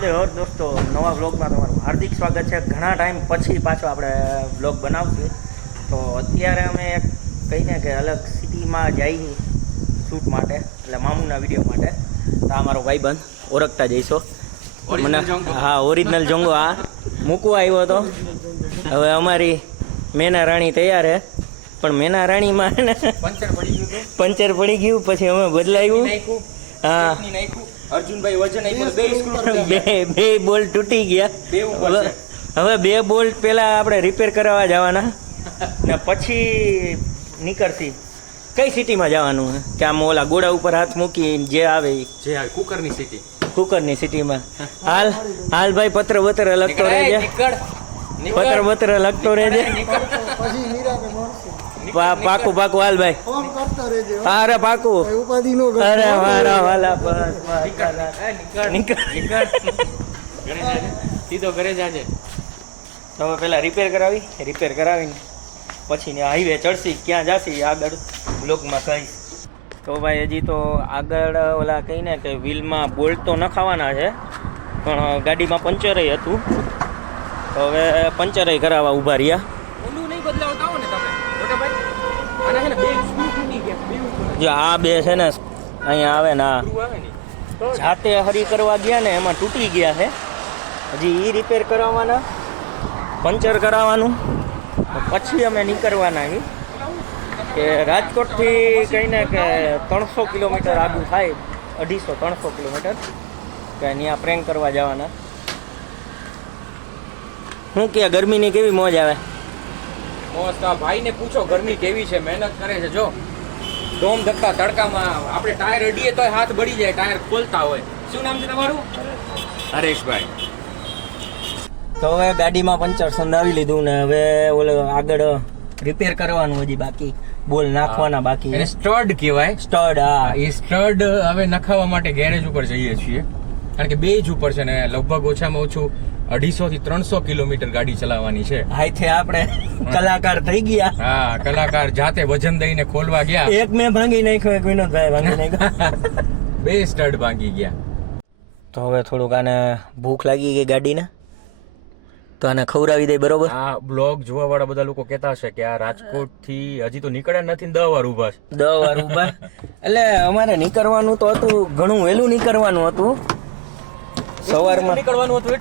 મહાદેવ દોસ્તો, નવા વ્લોગમાં તમારું હાર્દિક સ્વાગત છે. ઘણા ટાઈમ પછી પાછો આપણે વ્લોગ બનાવશું. તો અત્યારે અમે એક કહીને કે અલગ સિટીમાં જઈ શૂટ માટે, એટલે મામુના વિડીયો માટે. તો આ મારો ભાઈબંધ ઓળખતા જઈશો મને. હા, ઓરિજિનલ જોંગો આ મૂકવા આવ્યો હતો. હવે અમારી મેના રાણી તૈયાર છે, પણ મેના રાણીમાં પંચર પડી ગયું. પછી અમે બદલાવ્યું. હા, અર્જુનભાઈ વજન બે બોલ્ટ તૂટી ગયા. હવે બે બોલ્ટ પહેલા આપણે રિપેર કરાવવા જવાના ને પછી નીકળતી. કઈ સિટીમાં જવાનું કે આમ ઓલા ગોળા ઉપર હાથ મૂકી જે આવે જે કુકરની સિટી, કુકરની સિટીમાં. હાલ ભાઈ, પત્ર બત્ર લખતો રહેજે, પત્ર બત્ર લખતો રહેજે. પાકું હાલ ભાઈ. અરે પાકું. અરે વારા વાલા, બસ સીધો ઘરે જાજે. હવે પેલા રિપેર કરાવીને પછી હાઈવે ચડશી. ક્યાં જાશી આગળ બ્લોગમાં કહીશ. તો ભાઈ હજી તો આગળ ઓલા કહીને કે વ્હીલમાં બોલ્ટ તો નખાવાના છે, પણ ગાડીમાં પંચરે હતું. તો હવે પંચરે કરાવવા ઊભા રહ્યા. ઊંડું નહીં બદલાવતા હો ને તમે મોટા ભાઈ. આને છે ને બે સ્ક્રૂ તૂટી ગયા. જો આ બે છે ને અહીંયા આવે ને, આ જાતે હરી કરવા ગયા ને એમાં તૂટી ગયા છે. હજી એ રિપેર કરાવવાના, પંચર કરાવવાનું, પછી અમે નીકળવાના અહીં કે રાજકોટથી કહીને કે 300 કિલોમીટર આગું થાય, 250-300 કિલોમીટર, કે ત્યાં પ્રેન્ક કરવા જવાના. શું કે ગરમીની કેવી મોજ આવે? મોજ તો ભાઈને પૂછો, ગરમી કેવી છે, મહેનત કરે છે. જો ધોમ ધક્કા તડકામાં આપણે ટાયર અડીએ તોય હાથ બળી જાય, ટાયર ખોલતા હોય. શું નામ છે તમારું? હરેશભાઈ. તો હવે ગાડીમાં પંચર સંધાવી લીધું ને હવે ઓલે આગળ રિપેર કરવાનું હજી બાકી, બોલ નાખવાના બાકી. એને સ્ટડ કહેવાય. સ્ટડ. હા, એ સ્ટડ હવે નખાવવા માટે ગેરેજ ઉપર જઈએ છીએ, કારણ કે બે જ ઉપર છે ને લગભગ ઓછામાં ઓછું 250 થી 300 કિલોમીટર ગાડી ચલાવવાની છે. હાઈથે આપણે કલાકાર થઈ ગયા. હા, કલાકાર જાતે વજન દઈને ખોલવા ગયા. એક મેં ભાંગી નાખ્યો, એક વિનોદભાઈ ભાંગી નાખ્યો. બે સ્ટડ ભાંગી ગયા. તો હવે થોડુંક આને ભૂખ લાગી ગઈ ગાડીને, તો આને ખવડાવી દે. બરોબર. આ બ્લોગ જોવા વાળા બધા લોકો કહેતા હશે કે આ રાજકોટ થી હજી તો નીકળ્યા નથી ને 10 વાર ઊભા છે. 10 વાર ઊભા. એટલે અમારે નીકળવાનું તો હતું, ઘણું વહેલું નીકળવાનું હતું. સવારમાં નીકળવાનું હતું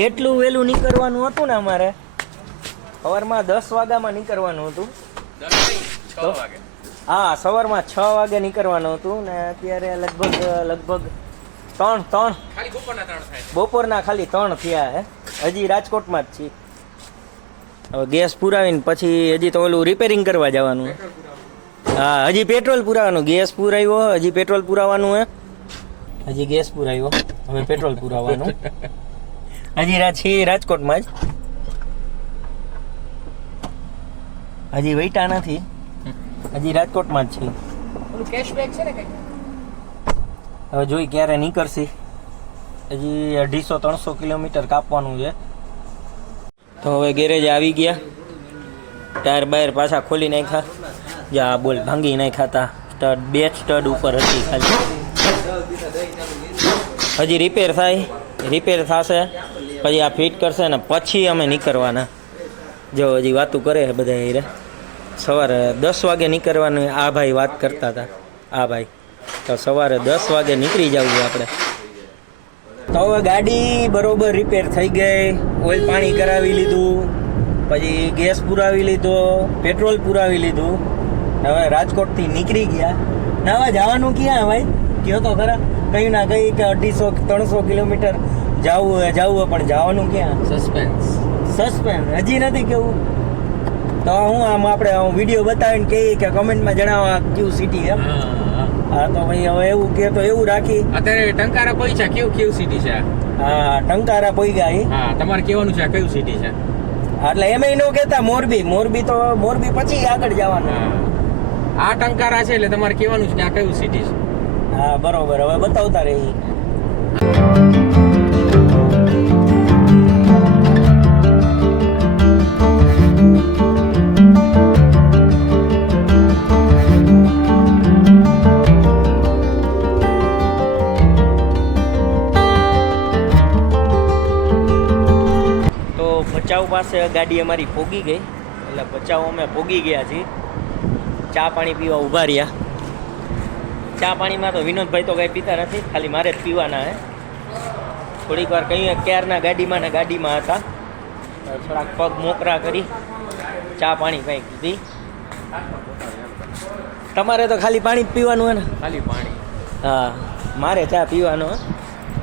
એટલું વહેલું નીકળવાનું હતું ને અમારે. સવારમાં 10 વાગ્યામાં નીકળવાનું હતું. 6 વાગે. હા, સવારમાં 6 વાગે નીકળવાનું હતું ને અત્યારે લગભગ 3 ખાલી બપોરના 3 થાય. બપોરના ખાલી 3 થયા હે. હજી રાજકોટમાં જ છીએ. હવે ગેસ પુરાવીને પછી હજી તો ઓલું રિપેરિંગ કરવા જવાનું. હા, હજી પેટ્રોલ પુરાવાનું. ગેસ પુરાવ્યો, હજી પેટ્રોલ પુરાવાનું હે. હજી ગેસ પુરાવ્યો, હવે પેટ્રોલ પુરાવાનું. હજી છીએ રાજકોટમાં જ, હજી વૈટા નથી, હજી રાજકોટમાં જ છીએ. ઓલું કેશબેક છે ને કઈ. હવે જોઈ ક્યારે નીકળશી. હજી 250-300 કિલોમીટર કાપવાનું છે. તો હવે ગેરેજ આવી ગયા. ટાયર બાયર પાછા ખોલી નાખ્યા. જ્યાં બોલ ભાંગી નાખ્યા હતા. સ્ટડ, બે સ્ટડ ઉપર હતી ખાલી. હજી રિપેર થશે, પછી આ ફિટ કરશે ને પછી અમે નીકળવાના. જો હજી વાતું કરે છે બધા હીરે. સવારે 10 વાગે નીકળવાનું આ ભાઈ વાત કરતા હતા. આ ભાઈ તો સવારે 10 વાગે નીકળી જવું આપણે. તો હવે ગાડી બરોબર રિપેર થઈ ગઈ. ઓઇલ પાણી કરાવી લીધું, પછી ગેસ પુરાવી લીધો, પેટ્રોલ પુરાવી લીધું. હવે રાજકોટથી નીકળી ગયા. ના હવે જવાનું ક્યાં ભાઈ? કયો તો ખરા. કયું ના કઈ કે 250-300 કિલોમીટર જવું હોય પણ જવાનું ક્યાં? સસ્પેન્સ હજી નથી કેવું. તો હું આમ આપણે વિડીયો બતાવીને કહીએ કે કમેન્ટમાં જણાવવા કયું સિટી એમ. હા, તો ભાઈ હવે એવું કે તો એવું રાખી. અત્યારે ટંકારા પહોંચ્યા. કેવું સિટી છે? હા, ટંકારા પહોંચ્યા. હા, તમારે કેવાનું છે આ કયું સિટી છે? એટલે એમ નો કહેતા મોરબી પછી આગળ જવાનું. આ ટંકારા છે એટલે તમારે કેવાનું છે કે આ કયું સિટી છે. હા, બરોબર. હવે બતાવતા રહી. પાસે ગાડી અમારી પોગી ગઈ, એટલે બચાવ અમે પોગી ગયા છીએ. ચા પાણી પીવા ઊભા રહ્યા. ચા પાણીમાં તો વિનોદભાઈ તો કાંઈ પીતા નથી, ખાલી મારે જ પીવાના હે. થોડીક વાર કંઈ ક્યારના ગાડીમાં ને ગાડીમાં હતા, થોડાક પગ મોકરા કરી ચા પાણી કંઈ પીધી. તમારે તો ખાલી પાણી જ પીવાનું હે ને? ખાલી પાણી. હા, મારે ચા પીવાનો,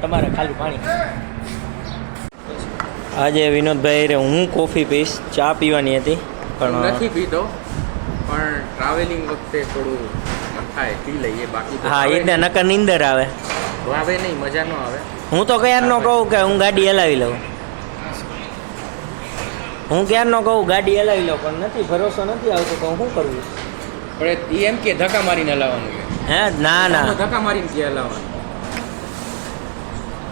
તમારે ખાલી પાણી. આજે વિનોદભાઈ રે હું કોફી પીશ, ચા પીવાની હતી પણ નથી પીતો, પણ ટ્રાવેલિંગ વખતે થોડું મન થાય પી લઈએ, બાકી તો હા એને નકર નીંદર આવે. આવે નહીં, મજા ન આવે. હું તો ક્યારનો કહું કે હું ગાડી હલાવી લઉં, હું ક્યારનો કહું ગાડી હલાવી લઉં, પણ નથી, ભરોસો નથી આવતો તો શું કરવું? પણ એમ કે ધક્કા મારીને હલાવવાનું કે હે ના ના, ધક્કા મારીને કે હલાવવાનું.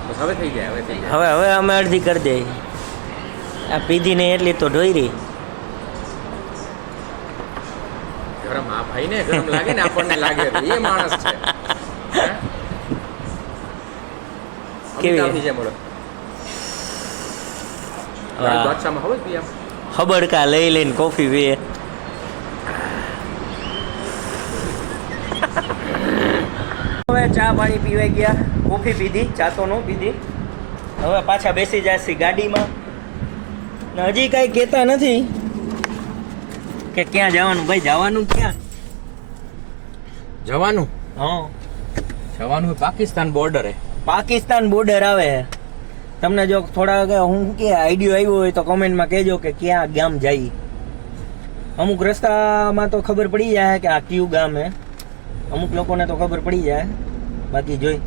બસ હવે થઈ જાય, હવે થઈ જાય. હવે અમે અડધી કરી દઈએ. આ પીધી નહીં એટલી તો ઢોઈ રહી. ગરમ આ ભાઈ ને ગરમ લાગે ને આપણને લાગે એ માણસ છે. કેવી? અમિતાભની જેમ ઓળખ. વાહ. બાદશાહમાં હવે જ પી આમ. ખબડકા લઈ લઈને કોફી પીએ. હવે ચા પાણી પીવાઈ ગયા, કોફી પીધી, ચા તો ન પીધી. હવે પાછા બેસી જશે ગાડીમાં. ને હજી કાંઈ કહેતા નથી કે ક્યાં જવાનું. ભાઈ જવાનું ક્યાં? જવાનું હા, જવાનું પાકિસ્તાન બોર્ડરે. પાકિસ્તાન બોર્ડર આવે. તમને જો થોડા હું કે આઈડિયો આવ્યો હોય તો કમેન્ટમાં કહેજો કે ક્યાં ગામ જાય. અમુક રસ્તામાં તો ખબર પડી જાય કે આ કયું ગામ હે, અમુક લોકોને તો ખબર પડી જાય, બાકી જોઈ.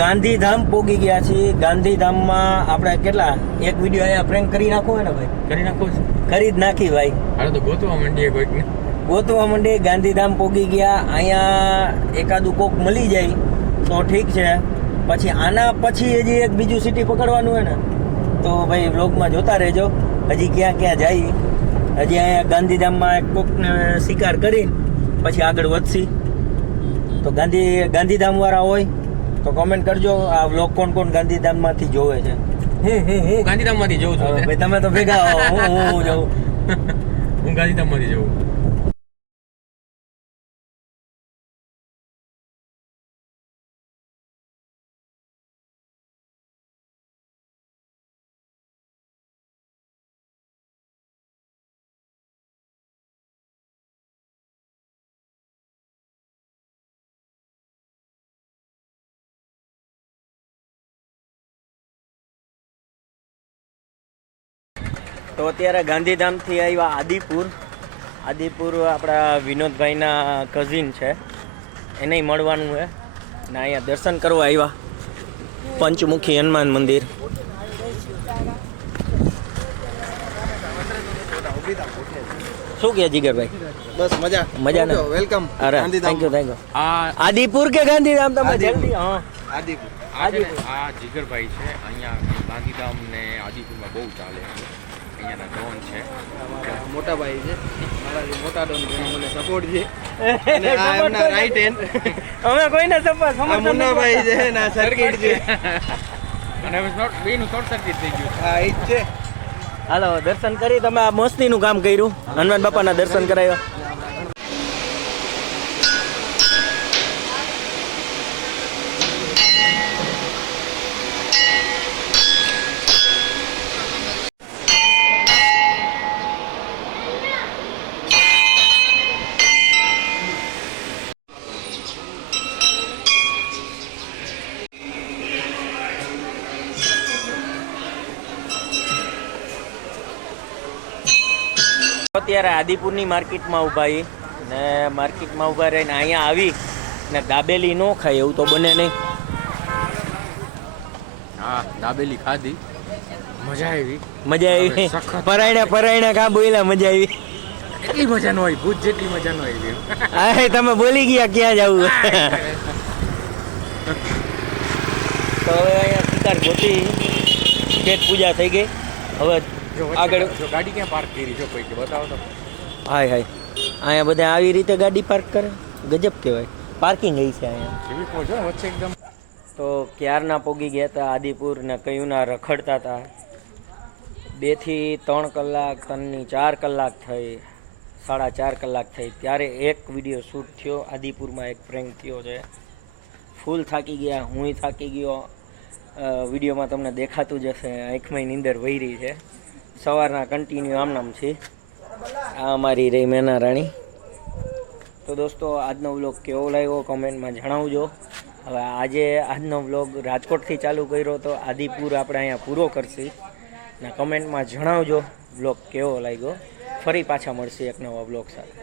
ગાંધીધામ પોગી ગયા છીએ. ગાંધીધામમાં આપણે કેટલા એક વિડીયો અહીંયા પ્રેન્ક કરી નાખવો હોય ને ભાઈ? કરી નાખો છે. કરી જ નાખી ભાઈ. હાલો તો ગોતવા માંડીએ કોઈકને. ગોતવા માંડી. ગાંધીધામ પોગી ગયા. અહીંયા એકાદું કોક મળી જાય તો ઠીક છે, પછી આના પછી હજી એક બીજું સિટી પકડવાનું હોય ને તો ભાઈ વ્લોગમાં જોતા રહેજો. હજી ક્યાં ક્યાં જાય. હજી અહીંયા ગાંધીધામમાં એક કોકને શિકાર કરીને પછી આગળ વધશી. તો ગાંધીધામ વાળા હોય તો કોમેન્ટ કરજો આ વ્લોગ કોણ કોણ ગાંધીધામમાંથી જોવે છે. હું ગાંધીધામમાંથી જોઉં છું. ભાઈ તમે તો ભેગા હો, હું જઉં. હું ગાંધીધામમાંથી જોઉં. તો અત્યારે ગાંધીધામથી આવ્યા આદિપુર. આદિપુર આપણા વિનોદભાઈના કઝિન છે, એને મળવાનું છે ને અહીંયા દર્શન કરવા આવ્યા પંચમુખી હનુમાન મંદિર. શું કે જીગરભાઈ? બસ મજા મજા ને? વેલકમ. અરે થેન્ક યુ. આદિપુર કે ગાંધીધામ? તમે જલ્દી. હા, આદિપુર. આ જીગરભાઈ છે, અહીંયા ગાંધીધામ ને આદિપુરમાં બહુ ચાલે છે. અહીંયાના ડોન છે, મોટા ભાઈ છે મારા, મોટા ડોન છે, મને સપોર્ટ છે. અને આ એમના રાઈટ હેન્ડ અમે કોઈને સપોર્ટ મુન્નાભાઈ છે ને આ સર્કિટ છે. અને હવે બેનું શોર્ટ સર્કિટ થઈ ગયું. હા ઈ જ છે. હાલો દર્શન કરી. તમે આ મસ્તીનું કામ કર્યું, હનુમાન બાપાના દર્શન કરાવ્યા. અત્યારે આદિપુરની માર્કેટમાં ઊભા છીએ ને માર્કેટમાં ઊભા રહીને અહીંયા આવી ને દાબેલી ન ખાય એવું તો બને નહીં. હા દાબેલી ખાધી મજા આવી મજા આવી હવે સખત. પરાયણા કા બોલ્યા મજા આવી એટલી મજા ન હોય ભૂત જેટલી મજા ન આવી હા તમે બોલી ગયા ક્યાં જવું તો હવે અહીંયા શિકાર ગોતી પેટ પૂજા થઈ ગઈ હવે આગળ જો ગાડી ક્યાં પાર્ક કરી જો કોઈ કે બતાવો તો હાય અહીંયા બધા આવી રીતે ગાડી પાર્ક કરે ગજબ કહેવાય પાર્કિંગ ગઈ છે અહીંયા એવી પહોંચો વચ્ચે એકદમ તો ક્યારના પોગી ગયા હતા આદિપુર ને કયુંના રખડતા હતા 2 થી 3 કલાક 3 ની 4 કલાક થઈ 4.5 કલાક થઈ ત્યારે એક વિડીયો શૂટ થયો આદિપુરમાં એક પ્રેન્ક થયો છે ફૂલ થાકી ગયા હુંય થાકી ગયો વિડીયોમાં તમને દેખાતું જ હશે આંખમાં નીંદર વહી રહી છે સવારના કન્ટિન્યુ આમનામ છે આ અમારી રહી મેના રાણી તો દોસ્તો આજનો વ્લોગ કેવો લાગ્યો કોમેન્ટમાં જણાવજો હવે આજે આજનો વ્લોગ રાજકોટથી ચાલુ કર્યો તો આદિપુર આપણે અહીંયા પૂરો કરશી ને કમેન્ટમાં જણાવજો વ્લોગ કેવો લાગ્યો ફરી પાછા મળશે એક નવા વ્લોગ સાથે